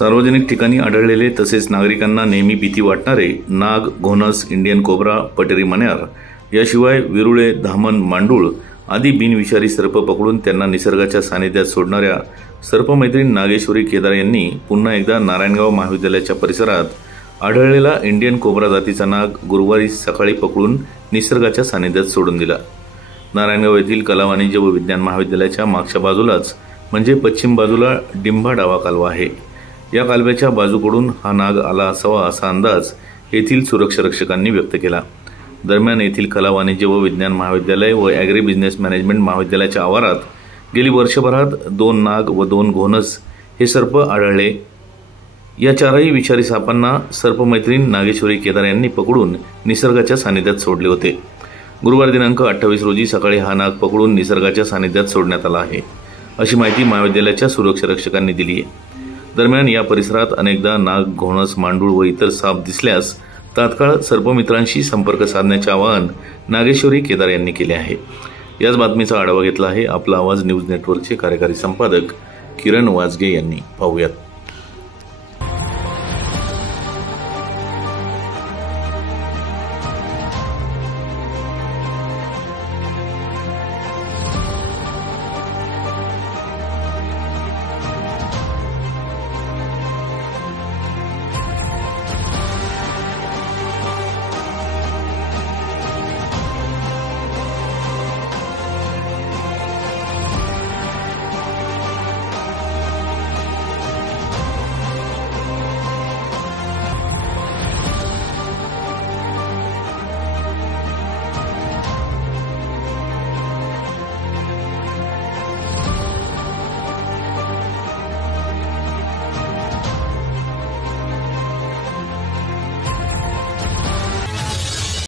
सार्वजनिक ठिकाणी आढळलेले तसेच नागरिकांना नेहमी भीती वाटणारे नाग, घोणस, इंडियन कोब्रा, पटेरी मण्यार याशिवाय विरुळे, धामण, मांडूळ आदी बिनविषारी सर्प पकडून त्यांना निसर्गाच्या सानिध्यात सोडणाऱ्या सर्पमैत्रीण नागेश्वरी केदार यांनी पुन्हा एकदा नारायणगाव महाविद्यालयाच्या परिसरात आढळलेला इंडियन कोब्रा जातीचा नाग गुरुवारी सकाळी पकडून निसर्गाच्या सानिध्यात सोडून दिला। नारायणगाव येथील कला, वाणिज्य व विज्ञान महाविद्यालयाच्या मागच्या बाजूलाच म्हणजे पश्चिम बाजूला डिंभा डावा कालवा आहे। या कालव्याच्या बाजूकडून हा नाग आला असावा असा अंदाज येथील सुरक्षा रक्षकांनी व्यक्त केला। दरम्यान येथील कला, वाणिज्य व विज्ञान महाविद्यालय व ॲग्री बिझनेस मॅनेजमेंट महाविद्यालयाच्या आवारात गेली वर्षभरात 2 नाग व 2 घोणस हे सर्प आढळले। या चारही विषारी सापांना सर्पमैत्रीण नागेश्वरी केदार यांनी पकडून निसर्गाच्या सानिध्यात सोडले होते। गुरुवार दिनांक 28 रोजी सकाळी हा नाग पकडून निसर्गाच्या सानिध्यात सोडण्यात आला आहे, अशी माहिती महाविद्यालयाच्या सुरक्षा रक्षकांनी दिली आहे। दरम्यान या परिसरात अनेकदा नाग, घोणस, मांडूळ व इतर साप दिसल्यास तात्काळ सर्पमित्रांशी संपर्क साधण्याचे आवाहन नागेश्वरी केदार यांनी केले आहे। याच बातमीचा आढावा घेतला आहे आपला आवाज न्यूज नेटवर्कचे कार्यकारी संपादक किरण वाजगे यांनी। पाहूयात।